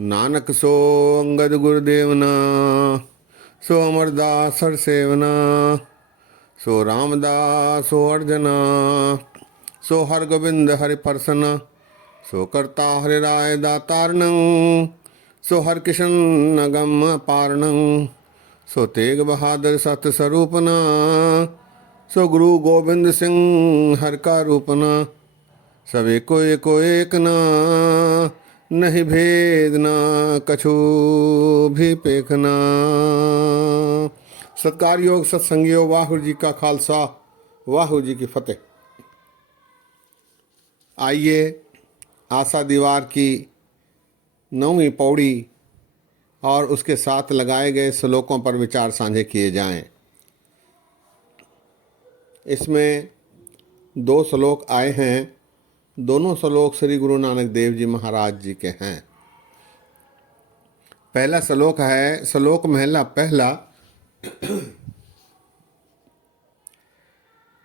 नानक सो अंगद गुरुदेवना, सो अमरदास हर सेवना, सो रामदास सो अर्जना, सो हर गोविंद हरि परसना, सो करता हरि राय दातारणं, सो हर किशन गम पारणं, सो तेग बहादुर सत स्वरूपना, सो गुरु गोविंद सिंह हर का रूपना। सब एको एक ना, नहीं भेद ना कछु भी पेखना। सत्कार योग सत्संग योग, वाहिगुरु जी का खालसा, वाहिगुरु जी की फतेह। आइए आशा दीवार की 9वीं पौड़ी और उसके साथ लगाए गए श्लोकों पर विचार साझे किए जाएं। इसमें 2 श्लोक आए हैं। दोनों श्लोक श्री गुरु नानक देव जी महाराज जी के हैं। पहला श्लोक है, श्लोक महला पहला।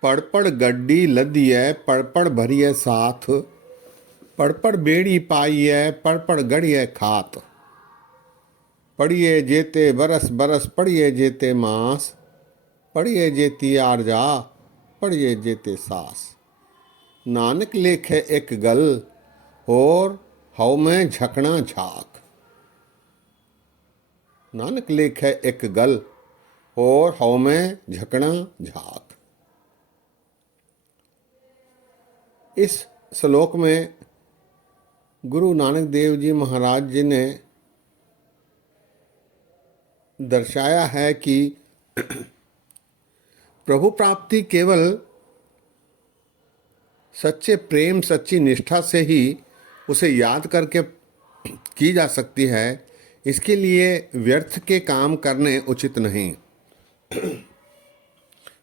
पड़पड़ गड्डी लदिय पड़पड़ भरिय साथ, पड़पड़ बेड़ी पाइय पड़पड़ गड़िय खात। पड़िए जेते बरस बरस पड़िए जेते मास, पड़िए जेती आरजा पड़िए जेते सास। नानक लेखे एक गल और हव में झकना झाक। नानक लेखे एक गल और हव में झकना झाक। इस श्लोक में गुरु नानक देव जी महाराज जी ने दर्शाया है कि प्रभु प्राप्ति केवल सच्चे प्रेम सच्ची निष्ठा से ही उसे याद करके की जा सकती है। इसके लिए व्यर्थ के काम करने उचित नहीं।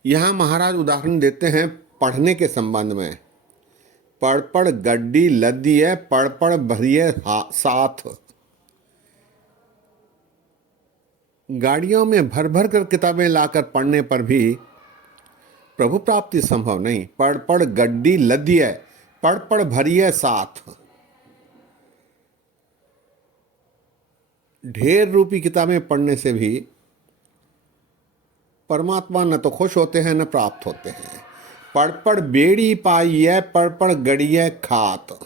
यहाँ महाराज उदाहरण देते हैं पढ़ने के संबंध में। पड़पड़ गड्डी लदिए पड़पड़ भरिए साथ। गाड़ियों में भर भर कर किताबें लाकर पढ़ने पर भी प्रभु प्राप्ति संभव नहीं। पड़पड़ गड्डी लदिए पड़पड़ भरिए साथ। ढेर रूपी किताबें पढ़ने से भी परमात्मा न तो खुश होते हैं न प्राप्त होते हैं। पड़पड़ बेड़ी पाइए पड़पड़ गड़िए खात।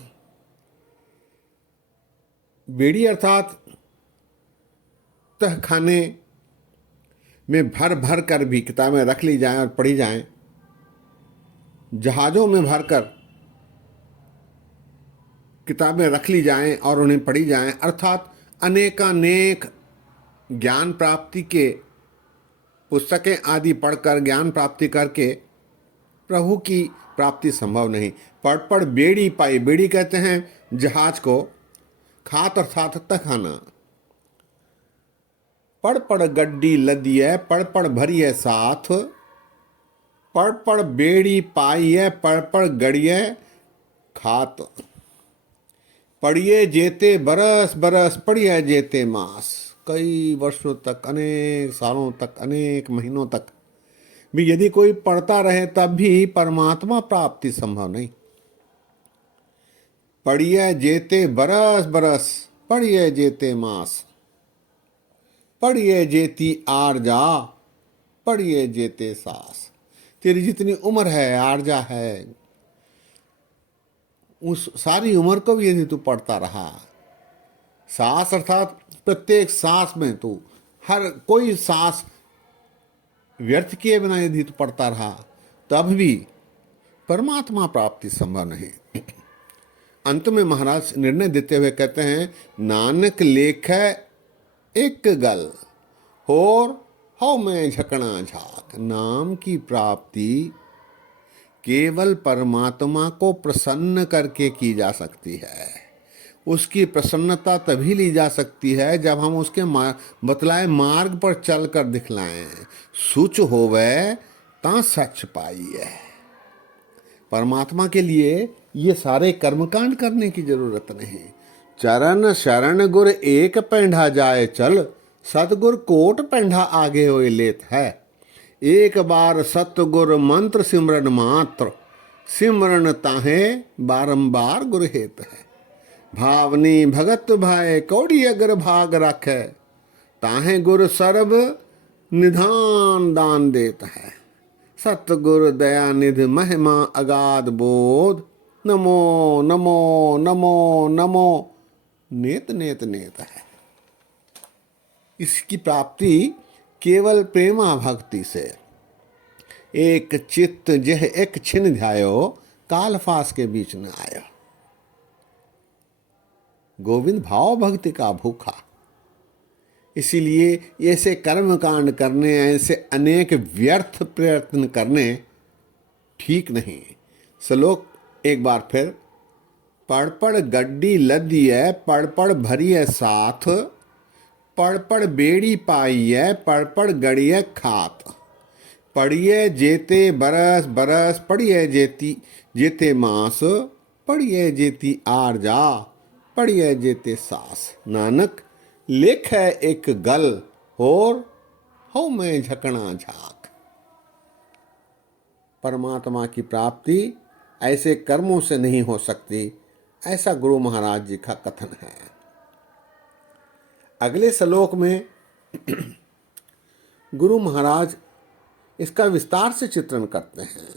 बेड़ी अर्थात तह खाने में भर भर कर भी किताबें रख ली जाएं और पढ़ी जाएं। जहाज़ों में भरकर किताबें रख ली जाएं और उन्हें पढ़ी जाएं, अर्थात अनेकानेक ज्ञान प्राप्ति के पुस्तकें आदि पढ़कर ज्ञान प्राप्ति करके प्रभु की प्राप्ति संभव नहीं। पड़पड़ बेड़ी पाई, बेड़ी कहते हैं जहाज को, खात अर्थात तखाना। पड़पड़ गड्डी लदिए पड़पड़ भरिए साथ, पड़पड़ बेड़ी पाइए पड़पड़ गड़िए खात। पढ़िए जेते बरस बरस पढ़िए जेते मास। कई वर्षों तक, अनेक सालों तक, अनेक महीनों तक भी यदि कोई पढ़ता रहे तब भी परमात्मा प्राप्ति संभव नहीं। पढ़िए जेते बरस बरस पढ़िए जेते मास, पढ़िए जेती आरजा पढ़िए जेते सास। तेरी जितनी उम्र है, आरजा है, उस सारी उम्र को भी यदि तू पढ़ता रहा, सांस अर्थात प्रत्येक सांस में तू हर कोई सांस व्यर्थ किए बिना यदि तू पढ़ता रहा, तब भी परमात्मा प्राप्ति संभव नहीं। अंत में महाराज निर्णय देते हुए कहते हैं, नानक लेखे एक गल और हव में झकना झाक। नाम की प्राप्ति केवल परमात्मा को प्रसन्न करके की जा सकती है। उसकी प्रसन्नता तभी ली जा सकती है जब हम उसके बतलाए मार्ग पर चलकर दिखलाएं। सुच होवे ता सच पाइए। परमात्मा के लिए ये सारे कर्मकांड करने की जरूरत नहीं। चरण शरण गुर एक पेंढा जाए चल, सतगुर कोट पेंढा आगे होए लेत है। एक बार सतगुर मंत्र सिमरन मात्र, सिमरन ताहे बारंबार गुर हेत है। भावनी भगत भय कौड़ी अगर भाग रखे, ताहे गुर सर्व निधान दान देत है। सतगुर दया निधि महिमा अगाध बोध, नमो नमो नमो नमो नेत नेत नेत है। इसकी प्राप्ति केवल प्रेमा भक्ति से। एक चित्त जह एक छिन ध्यायो, काल फास के बीच न आयो। गोविंद भाव भक्ति का भूखा। इसीलिए ऐसे कर्म कांड करने, ऐसे अनेक व्यर्थ प्रयत्न करने ठीक नहीं। श्लोक एक बार फिर। पड़ पड़ गड्डी लदी है, पड़ पड़ भरी है साथ, पड़ पड़ बेड़ी पाई है, पड़ पड़ गड़ी है खात। पड़िए जेते बरस बरस, पड़िए जेती जेते मास, पड़िए जेती आर जा, पड़िए जेते सास। नानक लेख है एक गल, और हो मैं झकना झाक। परमात्मा की प्राप्ति ऐसे कर्मों से नहीं हो सकती, ऐसा गुरु महाराज जी का कथन है। अगले श्लोक में गुरु महाराज इसका विस्तार से चित्रण करते हैं।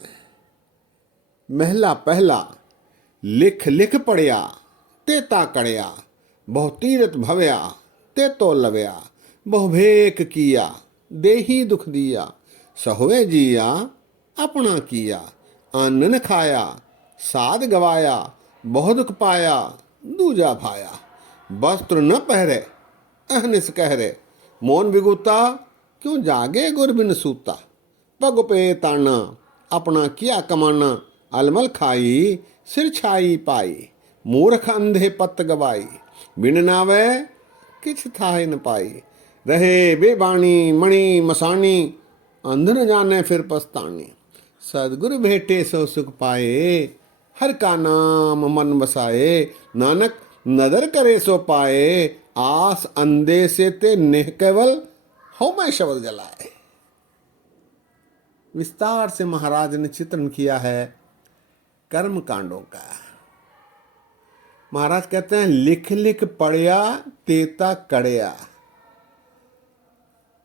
महला पहला, लिख लिख पढ़िया तेता कड़िया, बहु तीरथ भव्या ते तो लव्या, बहु भेक किया देही दुख दिया, सहुए जिया अपना किया, अन्न न खाया साध गवाया, बहु दुख पाया दूजा भाया। वस्त्र न पहरे अहनिस कहरे, मौन बिगुता क्यों जागे गुर बिन सूता। पग पे ताना अपना किया कमाना, अलमल खाई सिर छाई पाई, मूर्ख अंधे पत गवाई, बिन नावे किछ थाहे न पाई। रहे बेबाणी मणि मसानी, अंध न जाने फिर पछतानी। सदगुरु भेटे सो सुख पाए, हर का नाम मन बसाए। नानक नदर करे सो पाए, आस अंधे से ते नेह केवल हो मैं शब्द जलाए। विस्तार से महाराज ने चित्रण किया है कर्म कांडों का। महाराज कहते हैं लिख लिख पढ़िया तेता कड़िया।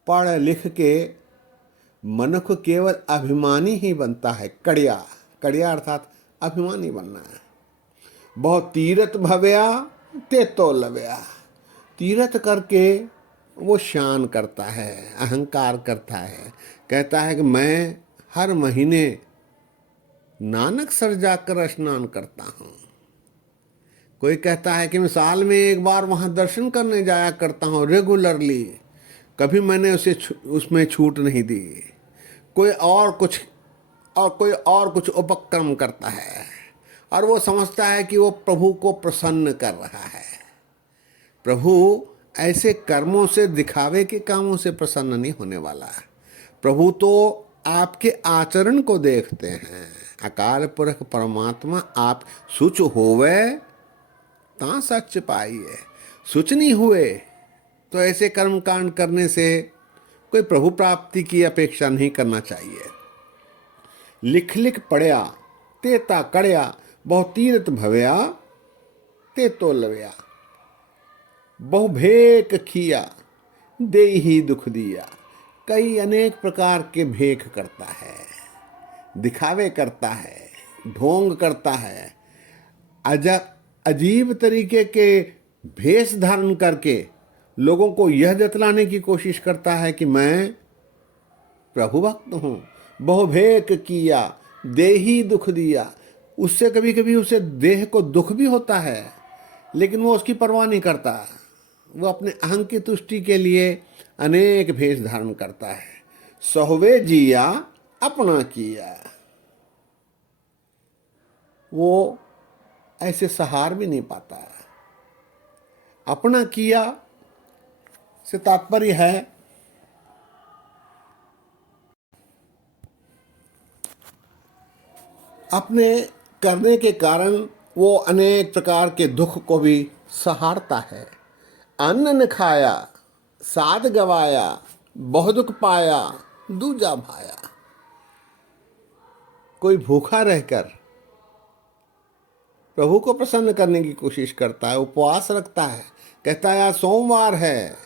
पढ़ लिख के मनुष्य केवल अभिमानी ही बनता है। कड़िया, कड़िया अर्थात अभिमानी बनना है। बहुत तीरथ भव्या ते तो लव्या। तीरथ करके वो शान करता है, अहंकार करता है, कहता है कि मैं हर महीने नानक सर जाकर स्नान करता हूँ। कोई कहता है कि मैं साल में एक बार वहाँ दर्शन करने जाया करता हूँ रेगुलरली, कभी मैंने उसमें छूट नहीं दी। कोई और कुछ उपक्रम करता है और वो समझता है कि वो प्रभु को प्रसन्न कर रहा है। प्रभु ऐसे कर्मों से, दिखावे के कामों से प्रसन्न नहीं होने वाला है। प्रभु तो आपके आचरण को देखते हैं। अकाल पुरख परमात्मा आप सुच होवे ता सच पाइए। सुच नहीं हुए तो ऐसे कर्म कांड करने से कोई प्रभु प्राप्ति की अपेक्षा नहीं करना चाहिए। लिख लिख पढ़िया तेता कड़िया, बहु तीरथ भव्या ते तो लव्या। बहु भेक किया दे ही दुख दिया। कई अनेक प्रकार के भेख करता है, दिखावे करता है, ढोंग करता है, अजीब तरीके के भेष धारण करके लोगों को यह जतलाने की कोशिश करता है कि मैं प्रभु भक्त हूँ। बहुभेक किया देही दुख दिया। उससे कभी कभी उसे देह को दुख भी होता है, लेकिन वो उसकी परवाह नहीं करता। वो अपने अहं की तुष्टि के लिए अनेक भेष धारण करता है। सहुवे जिया अपना किया। वो ऐसे सहार भी नहीं पाता। अपना किया से तात्पर्य है अपने करने के कारण वो अनेक प्रकार के दुख को भी सहारता है। अन्न न खाया साध गवाया, बहु दुख पाया दूजा भाया। कोई भूखा रहकर प्रभु को प्रसन्न करने की कोशिश करता है, उपवास रखता है, कहता है आज सोमवार है,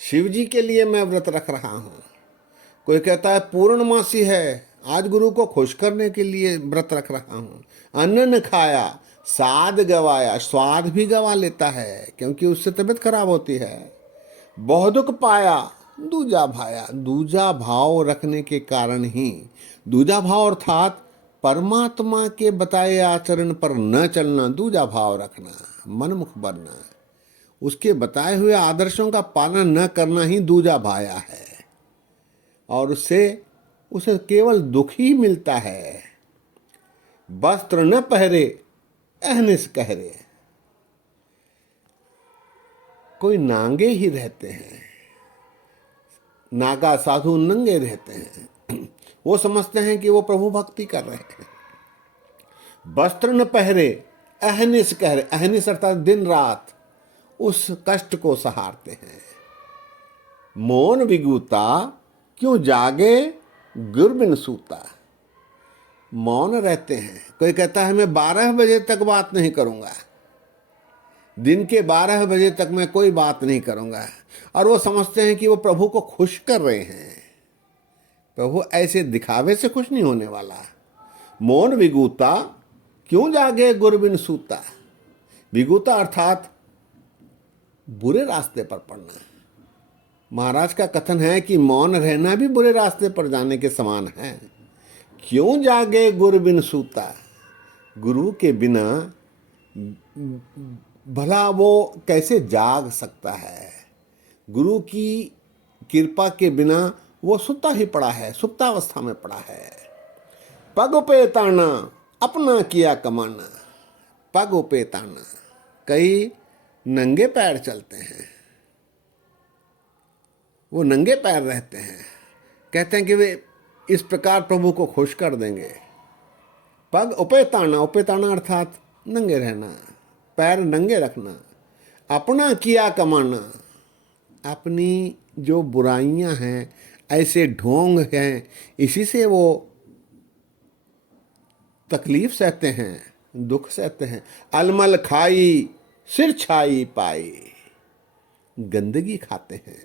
शिव जी के लिए मैं व्रत रख रहा हूँ। कोई कहता है पूर्णमासी है, आज गुरु को खुश करने के लिए व्रत रख रहा हूँ। अन्न न खाया, साध गवाया, स्वाद भी गवा लेता है क्योंकि उससे तबीयत खराब होती है। बहुदुख पाया, दूजा भाया, दूजा भाव रखने के कारण ही, दूजा भाव अर्थात परमात्मा के बताए आचरण पर न चलना, दूजा भाव रखना, मनमुख बनना, उसके बताए हुए आदर्शों का पालन न करना ही दूजा भाया है, और उससे उसे केवल दुख ही मिलता है। वस्त्र न पहरे अहनिस कहरे, कोई नांगे ही रहते हैं, नागा साधु नंगे रहते हैं, वो समझते हैं कि वो प्रभु भक्ति कर रहे हैं। वस्त्र न पहरे अहनिस कहरे, अहनिस अर्थात दिन रात उस कष्ट को सहारते हैं। मौन विगूता क्यों जागे गुरबिन सूता, मौन रहते हैं। कोई कहता है मैं 12 बजे तक बात नहीं करूंगा, दिन के 12 बजे तक मैं कोई बात नहीं करूंगा, और वो समझते हैं कि वो प्रभु को खुश कर रहे हैं। प्रभु ऐसे दिखावे से खुश नहीं होने वाला। मौन विगूता क्यों जागे गुरबिन सूता, विगूता अर्थात बुरे रास्ते पर पड़ना। महाराज का कथन है कि मौन रहना भी बुरे रास्ते पर जाने के समान है। क्यों जागे गुरु बिन सूता, गुरु के बिना भला वो कैसे जाग सकता है। गुरु की कृपा के बिना वो सुता ही पड़ा है, सुप्तावस्था में पड़ा है। पग पे ताना अपना किया कमाना, पग पे ताना, कई नंगे पैर चलते हैं, वो नंगे पैर रहते हैं, कहते हैं कि वे इस प्रकार प्रभु को खुश कर देंगे। पग उपेताना, उपेताना अर्थात नंगे रहना, पैर नंगे रखना। अपना किया कमाना, अपनी जो बुराइयां हैं, ऐसे ढोंग हैं, इसी से वो तकलीफ सहते हैं, दुख सहते हैं। अलमल खाई सिर छाई पाई, गंदगी खाते हैं,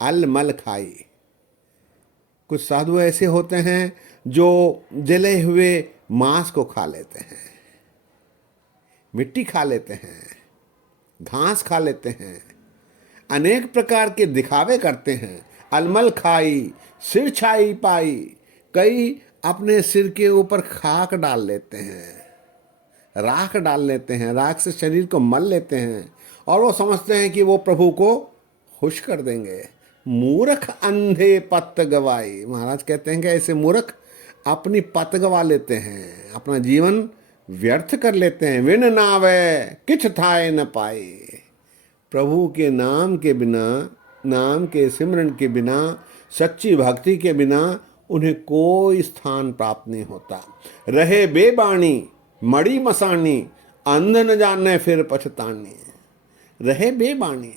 अलमल खाई। कुछ साधु ऐसे होते हैं जो जले हुए मांस को खा लेते हैं, मिट्टी खा लेते हैं, घास खा लेते हैं, अनेक प्रकार के दिखावे करते हैं। अलमल खाई सिर छाई पाई, कई अपने सिर के ऊपर खाक डाल लेते हैं, राख डाल लेते हैं, राख से शरीर को मल लेते हैं, और वो समझते हैं कि वो प्रभु को खुश कर देंगे। मूर्ख अंधे पत गवाई, महाराज कहते हैं कि ऐसे मूर्ख अपनी पत गवा लेते हैं, अपना जीवन व्यर्थ कर लेते हैं। विन नावे किछ थाए न पाए, प्रभु के नाम के बिना, नाम के सिमरन के बिना, सच्ची भक्ति के बिना उन्हें कोई स्थान प्राप्त नहीं होता। रहे बेबाणी मड़ी मसानी, अंध न जाने फिर पछतानी। रहे बेबाणी,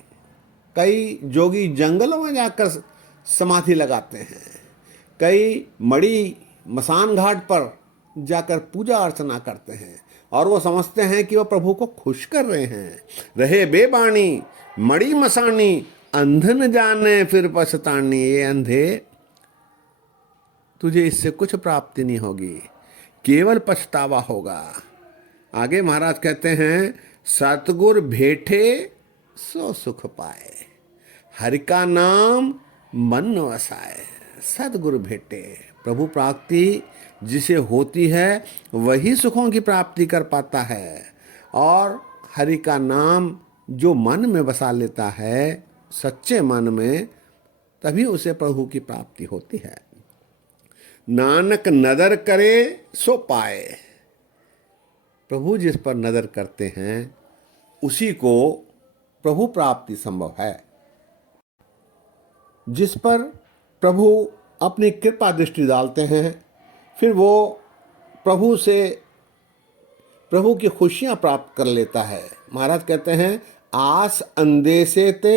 कई जोगी जंगलों में जाकर समाधि लगाते हैं, कई मड़ी मसान घाट पर जाकर पूजा अर्चना करते हैं, और वो समझते हैं कि वो प्रभु को खुश कर रहे हैं। रहे बेबाणी मड़ी मसानी, अंध न जाने फिर पछतानी। ये अंधे, तुझे इससे कुछ प्राप्ति नहीं होगी, केवल पछतावा होगा। आगे महाराज कहते हैं सतगुर भेटे सो सुख पाए, हरि का नाम मन वसाए। सतगुरु भेटे, प्रभु प्राप्ति जिसे होती है वही सुखों की प्राप्ति कर पाता है, और हरि का नाम जो मन में बसा लेता है, सच्चे मन में, तभी उसे प्रभु की प्राप्ति होती है। नानक नदर करे सो पाए, प्रभु जिस पर नदर करते हैं उसी को प्रभु प्राप्ति संभव है। जिस पर प्रभु अपनी कृपा दृष्टि डालते हैं, फिर वो प्रभु से प्रभु की खुशियां प्राप्त कर लेता है। महाराज कहते हैं आस अंदेशे ते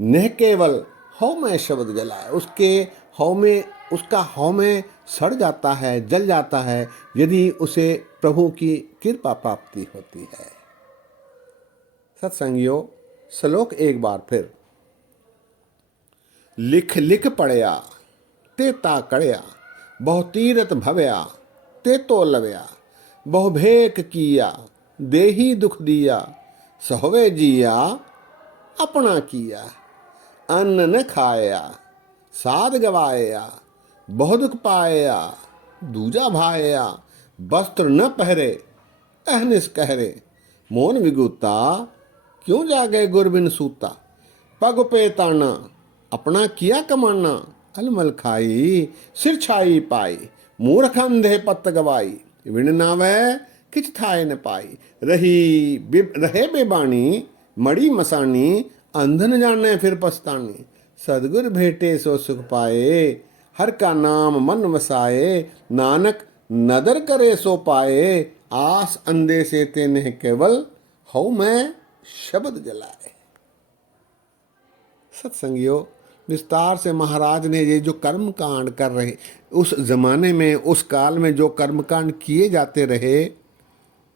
नेह केवल हौ में शब्द जलाए, उसके हौ में उसका हौमे सड़ जाता है, जल जाता है, यदि उसे प्रभु की कृपा प्राप्ति होती है। सत्संगियों, श्लोक एक बार फिर। लिख लिख पढ़या ते ता कड़या, बहु तीरथ भवया ते तो लवया, बहु भेक किया देही दुख दिया, सहोवे जिया अपना किया। अन्न न खाया साध गवाया, बहु दुख पाया दूजा भाया, वस्त्र न पहरे अहनिस कहरे, मोन विगुता क्यों जागे गुरबिन सूता, पग पे ताना अपना किया कमाना, अलमल खाई सिर छाई पाई, मूर्ख अंधे पत गवाई, विण नावै किछ थाय न पाई, रहे बेबानी मड़ी मसानी, अंध न जाने फिर पछतानी, सदगुर भेटे सो सुख पाए, हर का नाम मन वसाए, नानक नदर करे सो पाए, आस अंधे से तेने केवल हऊ मैं शब्द जलाए। सत्संगियों, विस्तार से महाराज ने ये जो कर्म कांड कर रहे, उस जमाने में, उस काल में जो कर्म कांड किए जाते रहे,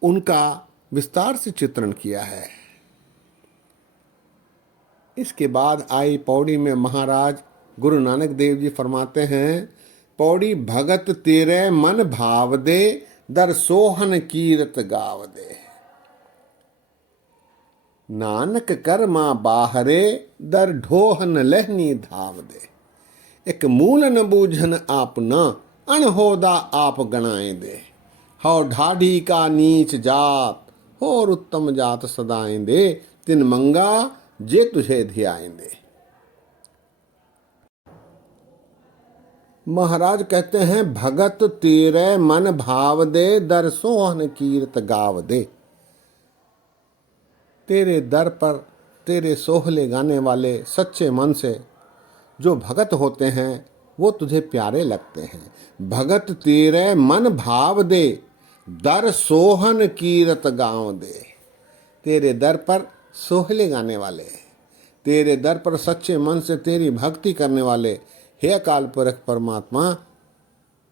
उनका विस्तार से चित्रण किया है। इसके बाद आई पौड़ी में महाराज गुरु नानक देव जी फरमाते हैं, पौड़ी भगत तेरे मन भाव दे, दर सोहन कीरत गाव दे, नानक कर्मा बाहरे, दर ढोहन लहनी धाव दे, एक मूल न बूझन आप न, अनहोदा आप गणाए दे, हौ ढाढ़ी का नीच जात, और उत्तम जात सदाएंदे, तिन मंगा जे तुझे धियाएंदे। महाराज कहते हैं, भगत तेरे मन भाव दे, दर सोहन कीर्त गाव दे। तेरे दर पर तेरे सोहले गाने वाले सच्चे मन से जो भगत होते हैं, वो तुझे प्यारे लगते हैं। भगत तेरे मन भाव दे, दर सोहन कीरत गाँव दे। तेरे दर पर सोहले गाने वाले, तेरे दर पर सच्चे मन से तेरी भक्ति करने वाले, हे अकाल पुरख परमात्मा,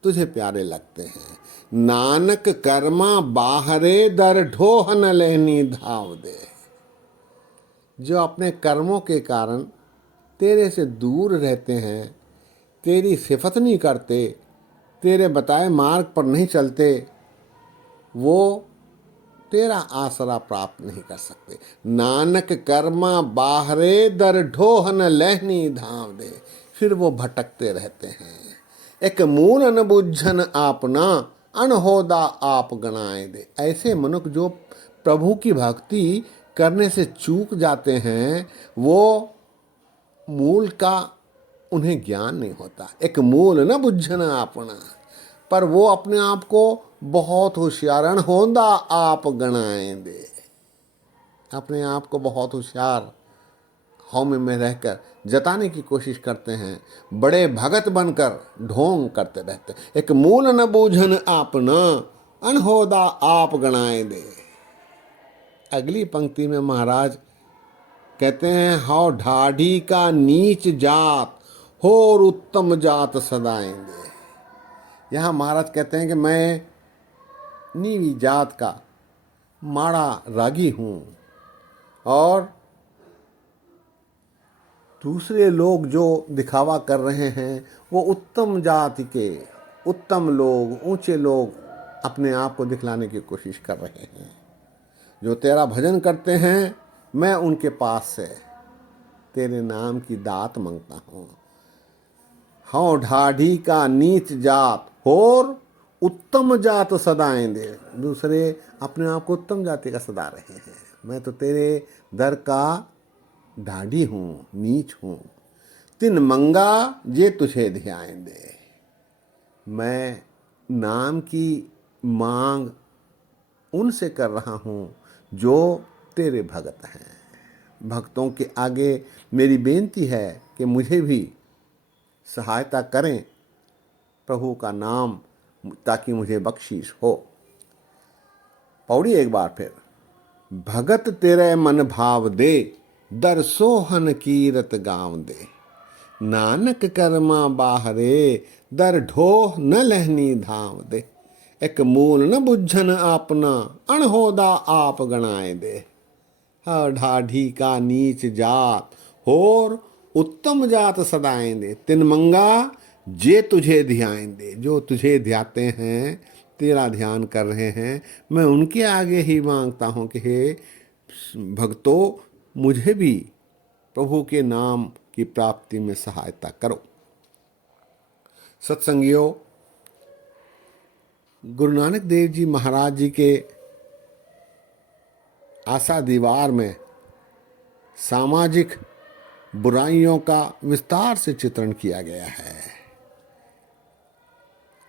तुझे प्यारे लगते हैं। नानक कर्मा बाहरे, दर ढोहन लहनी धाव दे। जो अपने कर्मों के कारण तेरे से दूर रहते हैं, तेरी सिफत नहीं करते, तेरे बताए मार्ग पर नहीं चलते, वो तेरा आसरा प्राप्त नहीं कर सकते। नानक कर्मा बाहरे, दर ढोहन लहनी धाव दे। फिर वो भटकते रहते हैं। एक मूल न बुझन आपना, अनहोदा आप गणाए दे। ऐसे मनुष्य जो प्रभु की भक्ति करने से चूक जाते हैं, वो मूल का उन्हें ज्ञान नहीं होता। एक मूल न बुझन आपना, पर वो अपने आप को बहुत होशियार, अनहोदा आप गणाए दे। अपने आप को बहुत होशियार हौमे में रहकर जताने की कोशिश करते हैं, बड़े भगत बनकर ढोंग करते रहते। एक मूल न बूझन आपना, अनहोदा आप गणाए दे। अगली पंक्ति में महाराज कहते हैं, हौ ढाढ़ी का नीच जात, होर उत्तम जात सदाएंगे। यहाँ महाराज कहते हैं कि मैं नीवी जात का माड़ा रागी हूँ, और दूसरे लोग जो दिखावा कर रहे हैं वो उत्तम जाति के, उत्तम लोग, ऊंचे लोग अपने आप को दिखलाने की कोशिश कर रहे हैं। जो तेरा भजन करते हैं, मैं उनके पास से तेरे नाम की दात मांगता हूँ। हाँ, ढाढ़ी का नीच जात, और उत्तम जात सदाएं दे। दूसरे अपने आप को उत्तम जाति का सदा रहे हैं, मैं तो तेरे दर का ढाढ़ी हूँ, नीच हूँ। तिन मंगा जे तुझे ध्यान दे। मैं नाम की मांग उनसे कर रहा हूँ जो तेरे भगत हैं। भक्तों के आगे मेरी बेनती है कि मुझे भी सहायता करें प्रभु का नाम, ताकि मुझे बख्शीश हो। पौड़ी एक बार फिर। भगत तेरे मन भाव दे, दर सोहन कीरत गाँव दे। नानक कर्मा बाहरे दर ढोह न लहनी धाम दे। एक मूल न बुझन आपना अणहोदा आप गणाए दे। ढाढ़ी का नीच जात होर उत्तम जात सदाएंदे। तिन मंगा जे तुझे ध्याएंदे। जो तुझे ध्याते हैं, तेरा ध्यान कर रहे हैं, मैं उनके आगे ही मांगता हूँ कि हे भक्तों, मुझे भी प्रभु के नाम की प्राप्ति में सहायता करो। सत्संगियों, गुरु नानक देव जी महाराज जी के आशा दीवार में सामाजिक बुराइयों का विस्तार से चित्रण किया गया है।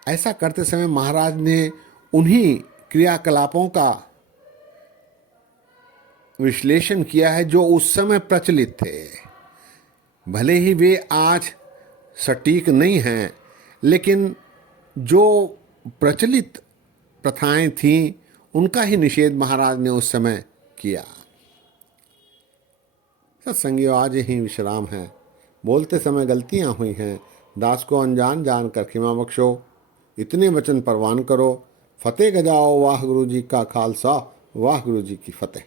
ऐसा करते समय महाराज ने उन्हीं क्रियाकलापों का विश्लेषण किया है जो उस समय प्रचलित थे। भले ही वे आज सटीक नहीं हैं, लेकिन जो प्रचलित प्रथाएं थीं उनका ही निषेध महाराज ने उस समय किया। सत्संगियों, आज ही विश्राम है। बोलते समय गलतियां हुई हैं, दास को अनजान जान कर क्षमा बख्शो। इतने वचन परवान करो। फतेह गजाओ। वाह गुरु जी का खालसा, वाह गुरु जी की फतेह।